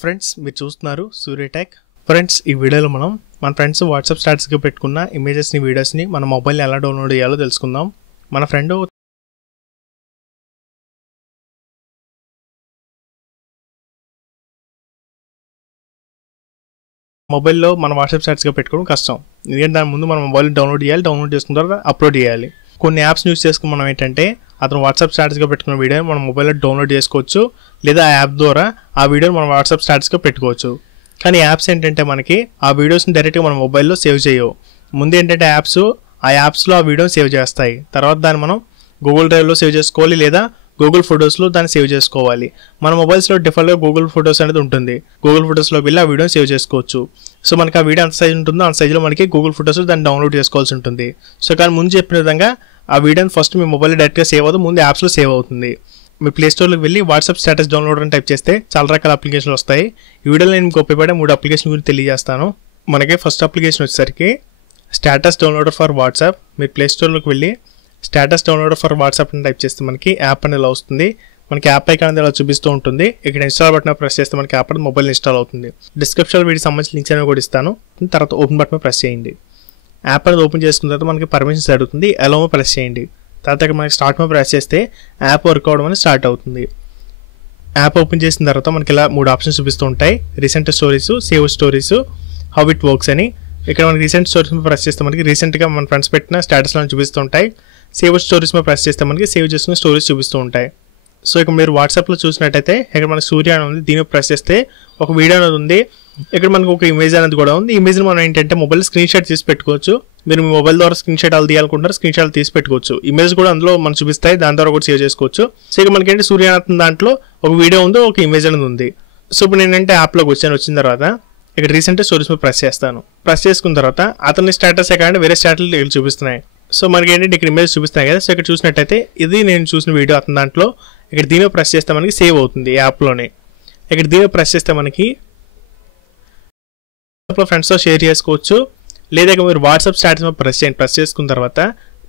Friends మీరు చూస్తున్నారు సూర్యటెక్. Friends ఈ వీడియోలో మనం మన ఫ్రెండ్స్ వాట్సాప్ స్టాటస్గా పెట్టుకున్న ఇమేజెస్ని వీడియోస్ని మన మొబైల్ని ఎలా డౌన్లోడ్ చేయాలో తెలుసుకుందాం. మన ఫ్రెండ్ మొబైల్లో మన వాట్సాప్ స్టాటస్గా పెట్టుకోవడం కష్టం, ఎందుకంటే దాని ముందు మన మొబైల్ డౌన్లోడ్ చేయాలి, డౌన్లోడ్ చేసుకున్న తర్వాత అప్లోడ్ చేయాలి. కొన్ని యాప్స్ యూస్ చేసుకుని మనం ఏంటంటే అతను వాట్సాప్ స్టాటస్గా పెట్టుకున్న వీడియోని మన మొబైల్లో డౌన్లోడ్ చేసుకోవచ్చు, లేదా ఆ యాప్ ద్వారా ఆ వీడియోని మన వాట్సాప్ స్టాటస్గా పెట్టుకోవచ్చు. కానీ యాప్స్ ఏంటంటే మనకి ఆ వీడియోస్ని డైరెక్ట్గా మన మొబైల్లో సేవ్ చేయవు. ముందు ఏంటంటే ఆ యాప్స్లో ఆ వీడియోని సేవ్ చేస్తాయి, తర్వాత దాన్ని మనం గూగుల్ డ్రైవ్లో సేవ్ చేసుకోవాలి, లేదా గూగుల్ ఫొటోస్లో దాన్ని సేవ్ చేసుకోవాలి. మన మొబైల్స్లో డిఫాల్ట్గా గూగుల్ ఫొటోస్ అనేది ఉంటుంది. గూగుల్ ఫొటోస్లోకి వెళ్ళి ఆ వీడియోని సేవ్ చేసుకోవచ్చు. సో మనకి ఆ వీడియో ఎంత సైజ్ ఉంటుందో అంత సైజులో మనకి గూగుల్ ఫొటోస్లో దాన్ని డౌన్లోడ్ చేసుకోవాల్సి ఉంటుంది. సో కానీ ముందు చెప్పిన విధంగా ఆ వీడియోని ఫస్ట్ మీ మొబైల్లో డైరెక్ట్గా సేవ్ అవుతుంది, ముందు యాప్స్లో సేవ్ అవుతుంది. మీ ప్లే స్టోర్లోకి వెళ్ళి వాట్సాప్ స్టేటస్ డౌన్లోడ్ అని టైప్ చేస్తే చాలా రకాల అప్లికేషన్లు వస్తాయి. ఈ వీడియోలో నేను మీకు ఉపయోగపడే 3 అప్లికేషన్ గురించి తెలియజేస్తాను. మనకి ఫస్ట్ అప్లికేషన్ వచ్చేసరికి స్టేటస్ డౌన్లోడర్ ఫర్ వాట్సాప్. మీరు ప్లే స్టోర్లోకి వెళ్ళి స్టేటస్ డౌన్లోడర్ ఫర్ వాట్సాప్ అని టైప్ చేస్తే మనకి యాప్ అనేది ఇలా వస్తుంది. మనకి యాప్ ఐకాన్ అనేది ఇలా చూపిస్తూ ఉంటుంది. ఇక్కడ ఇన్స్టాల్ బటన్ ప్రెస్ చేస్తే మనకి యాప్ అనేది మొబైల్ ఇన్స్టాల్ అవుతుంది. డిస్క్రిప్షన్లో వీటికి సంబంధించిన లింక్స్ అనేవి కూడా ఇస్తాను. తర్వాత ఓపెన్ బటన్ ప్రెస్ చేయండి. యాప్ అనేది ఓపెన్ చేసుకున్న తర్వాత మనకి పర్మిషన్స్ అడుగుతుంది, అలో ప్రెస్ చేయండి. తర్వాత ఇక్కడ మనకి స్టార్ట్ మీద ప్రెస్ చేస్తే యాప్ వర్క్ అవడం అనేది స్టార్ట్ అవుతుంది. యాప్ ఓపెన్ చేసిన తర్వాత మనకి ఇలా 3 ఆప్షన్స్ చూపిస్తూ ఉంటాయి: recent stories, save stories, how it works అని. ఇక్కడ మనకి రీసెంట్ స్టోరీస్ మీద ప్రెస్ చేస్తే మనకి రీసెంట్గా మన ఫ్రెండ్స్ పెట్టిన స్టేటస్లో చూపిస్తూ ఉంటాయి. సేవ్ స్టోరీస్ మీద ప్రెస్ చేస్తే మనకి సేవ్ చేసుకున్న స్టోరీస్ చూపిస్తూ ఉంటాయి. సో ఇక మీరు వాట్సాప్లో చూసినట్టయితే ఇక్కడ మనకి సూర్య అని ఉంది, దీని ప్రెస్ చేస్తే ఒక వీడియో అనేది ఉంది. ఇక్కడ మనకు ఒక ఇమేజ్ అనేది కూడా ఉంది. ఇమేజ్ని మనం ఏంటంటే మొబైల్ స్క్రీన్ షాట్ తీసి పెట్టుకోవచ్చు. మీరు మీ మొబైల్ ద్వారా స్క్రీన్ షాట్ అలా తీయాలనుకుంటారు, స్క్రీన్ షాట్ తీసి పెట్టుకోవచ్చు. ఇమేజ్ కూడా అందులో మనం చూపిస్తాయి, దాని ద్వారా కూడా సేవ్ చేసుకోవచ్చు. సో ఇక మనకి ఏంటి సూర్య అన్న దాంట్లో ఒక వీడియో ఉంది, ఒక ఇమేజ్ అనేది ఉంది. సో ఇప్పుడు నేనంటే యాప్లోకి వచ్చిన తర్వాత ఇక్కడ రీసెంట్ స్టోరీస్ మీద ప్రెస్ చేస్తాను. ప్రెస్ చేసుకున్న తర్వాత అతని స్టేటస్ కాకుండా వేరే స్టేటస్లు ఇక్కడ చూపిస్తున్నాయి. సో మనకి ఏంటంటే ఇక్కడ ఇమేజ్ చూపిస్తున్నాయి కదా. సో ఇక్కడ చూసినట్టయితే ఇది నేను చూసిన వీడియో అతని దాంట్లో. ఇక్కడ దీని ప్రెస్ చేస్తే మనకి సేవ్ అవుతుంది యాప్లోనే. ఇక్కడ దీని ప్రెస్ చేస్తే మనకి ఫ్రెండ్స్తో షేర్ చేసుకోవచ్చు, లేదా మీరు వాట్సాప్ స్టేటస్ మీద ప్రెస్ చేయండి. ప్రెస్ చేసుకున్న తర్వాత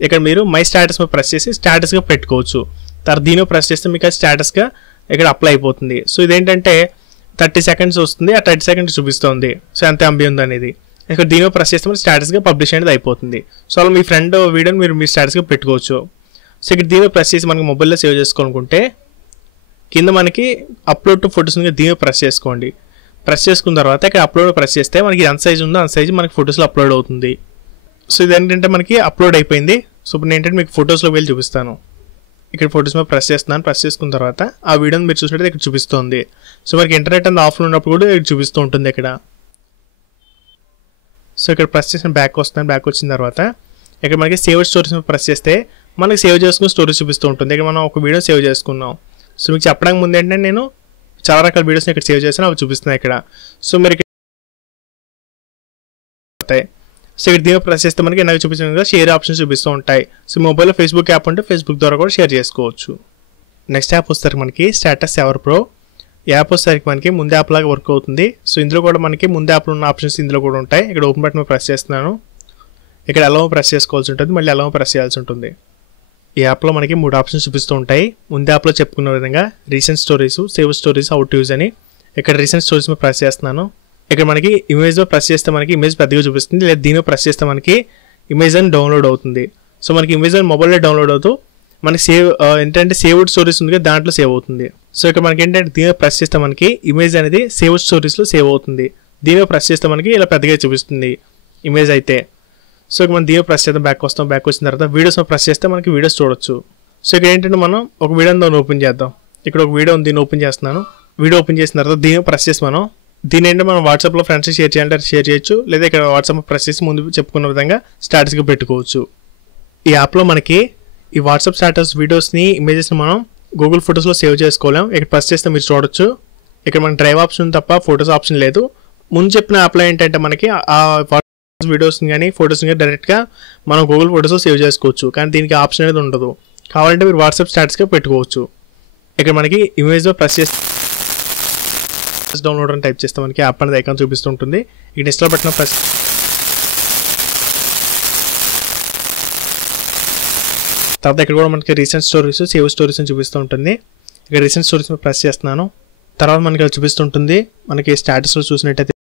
ఇక్కడ మీరు మై స్టేటస్ మీద ప్రెస్ చేసి స్టేటస్గా పెట్టుకోవచ్చు. తర్వాత దీని ప్రెస్ చేస్తే మీకు స్టేటస్గా ఇక్కడ అప్లై అయిపోతుంది. సో ఇదేంటంటే 30 సెకండ్స్ వస్తుంది, ఆ 30 సెకండ్స్ చూపిస్తుంది. సో ఎంత ఎంబీ ఉంది అనేది. ఇక్కడ దీని ప్రెస్ చేస్తే మీరు స్టేటస్గా పబ్లిష్ అనేది అయిపోతుంది. సో అలా మీ ఫ్రెండ్ వీడియోని మీరు మీ స్టేటస్గా పెట్టుకోవచ్చు. సో ఇక్కడ దీని ప్రెస్ చేసి మనకి మొబైల్లో సేవ్ చేసుకోవాలనుకుంటే కింద మనకి అప్లోడ్ టు ఫొటోస్ దీని ప్రెస్ చేసుకోండి. ప్రెస్ చేసుకున్న తర్వాత ఇక్కడ అప్లోడ్ ప్రెస్ చేస్తే మనకి ఎంత సైజ్ ఉందో అంత సైజ్ మనకి ఫొటోస్లో అప్లోడ్ అవుతుంది. సో ఇదేంటంటే మనకి అప్లోడ్ అయిపోయింది. సో ఇప్పుడు నేను ఏంటంటే మీకు ఫొటోస్లో వెళ్ళి చూపిస్తాను. ఇక్కడ ఫొటోస్ మీద ప్రెస్ చేస్తున్నాను. ప్రెస్ చేసుకున్న తర్వాత ఆ వీడియోని మీరు చూసినట్టు ఇక్కడ చూపిస్తుంది. సో మనకి ఇంటర్నెట్ అనేది ఆఫ్లో ఉన్నప్పుడు కూడా ఇక్కడ చూపిస్తూ ఉంటుంది ఇక్కడ. సో ఇక్కడ ప్రెస్ చేసిన బ్యాక్ వస్తున్నాను. బ్యాక్ వచ్చిన తర్వాత ఇక్కడ మనకి సేవ్ స్టోరీస్ మీద ప్రెస్ చేస్తే మనకి సేవ్ చేసుకున్న స్టోరీస్ చూపిస్తూ ఉంటుంది. ఇక్కడ మనం ఒక వీడియో సేవ్ చేసుకున్నాం. సో మీకు చెప్పడానికి ముందు ఏంటంటే నేను చాలా రకాల వీడియోస్ని ఇక్కడ సేవ్ చేసాను, అవి చూపిస్తున్నాయి ఇక్కడ. సో మీరు సో ఇక్కడ దీని ప్రెస్ చేస్తే మనకి నాకు చూపించిన షేర్ ఆప్షన్స్ చూపిస్తూ ఉంటాయి. సో మొబైల్లో ఫేస్బుక్ యాప్ ఉంటే ఫేస్బుక్ ద్వారా కూడా షేర్ చేసుకోవచ్చు. నెక్స్ట్ యాప్ వస్తారు మనకి స్టేటస్ సేవర్ ప్రో. యాప్ వచ్చేసరికి మనకి ముందు యాప్ లాగా వర్క్ అవుతుంది. సో ఇందులో కూడా మనకి ముందు యాప్లో ఉన్న ఆప్షన్స్ ఇందులో కూడా ఉంటాయి. ఇక్కడ ఓపెన్ బటన్ మీద ప్రెస్ చేస్తున్నాను. ఇక్కడ అలో ప్రెస్ చేసుకోవాల్సి ఉంటుంది, మళ్ళీ అలో ప్రెస్ చేయాల్సి ఉంటుంది. ఈ యాప్లో మనకి 3 ఆప్షన్స్ చూపిస్తూ ఉంటాయి. ముందు యాప్లో చెప్పుకున్న విధంగా recent stories, save stories, how to use అని. ఇక్కడ రీసెంట్ స్టోరీస్ మీద ప్రెస్ చేస్తున్నాను. ఇక్కడ మనకి ఇమేజ్ ప్రెస్ చేస్తే మనకి ఇమేజ్ పెద్దగా చూపిస్తుంది, లేదా దీని ప్రెస్ చేస్తే మనకి ఇమేజ్ అని డౌన్లోడ్ అవుతుంది. సో మనకి ఇమేజ్ అని మొబైల్లో డౌన్లోడ్ అవుతూ మనకి ఏంటంటే సేవ్డ్ స్టోరీస్ ఉంది, దాంట్లో సేవ్ అవుతుంది. సో ఇక్కడ మనకి ఏంటంటే దీని ప్రెస్ చేస్తే మనకి ఇమేజ్ అనేది సేవ్డ్ స్టోరీస్లో సేవ్ అవుతుంది. దీని ప్రెస్ చేస్తే మనకి ఇలా పెద్దగా చూపిస్తుంది ఇమేజ్ అయితే. సో ఇక్కడ మనం దీని ప్రెస్ చేద్దాం, బ్యాక్ వస్తాం. బ్యాక్ వచ్చిన తర్వాత వీడియోస్ ప్రెస్ చేస్తే మనకి వీడియోస్ చూడొచ్చు. సో ఇక్కడ ఏంటంటే మనం ఒక వీడియోని ఓపెన్ చేద్దాం. ఇక్కడ ఒక వీడియో ఉంది, దీన్ని ఓపెన్ చేస్తున్నాను. వీడియో ఓపెన్ చేసిన తర్వాత దీన్ని ప్రెస్ చేసి దీని ఏంటంటే మనం వాట్సాప్లో ఫ్రెండ్స్ షేర్ చేయాలంటే షేర్ చేయొచ్చు, లేదా ఇక్కడ వాట్సాప్ ప్రెస్ చేసి ముందు చెప్పుకున్న విధంగా స్టేటస్గా పెట్టుకోవచ్చు. ఈ యాప్లో మనకి ఈ వాట్సాప్ స్టేటస్ వీడియోస్ని, ఇమేజెస్ని మనం గూగుల్ ఫొటోస్లో సేవ్ చేసుకోలేం. ఇక్కడ ప్రెస్ చేస్తే మీరు చూడొచ్చు. ఇక్కడ మనకి డ్రైవ్ ఆప్షన్ తప్ప ఫొటోస్ ఆప్షన్ లేదు. ముందు చెప్పిన యాప్లో ఏంటంటే మనకి ఆ వీడియోస్ని కానీ ఫొటోస్ని కానీ డైరెక్ట్గా మనం గూగుల్ ఫొటోస్లో సేవ్ చేసుకోవచ్చు, కానీ దీనికి ఆప్షన్ అనేది ఉండదు. కావాలంటే మీరు వాట్సాప్ స్టేటస్గా పెట్టుకోవచ్చు. ఇక్కడ మనకి ఇమేజ్లో ప్రెస్ చేస్తే డౌన్లోడ్ అని టైప్ చేస్తే మనకి యాప్ అనేది ఐకాన్ చూపిస్తుంటుంది. ఇక్కడ ఇన్స్టాల్ బటన్ ప్రెస్ తర్వాత ఇక్కడ కూడా మనకి రీసెంట్ స్టోరీస్, సేవ్ స్టోరీస్ అని చూపిస్తూ ఉంటుంది. ఇక్కడ రీసెంట్ స్టోరీస్ మీద ప్రెస్ చేస్తున్నాను. తర్వాత మనకి అది చూపిస్తుంటుంది. మనకి స్టేటస్లో చూసినట్టయితే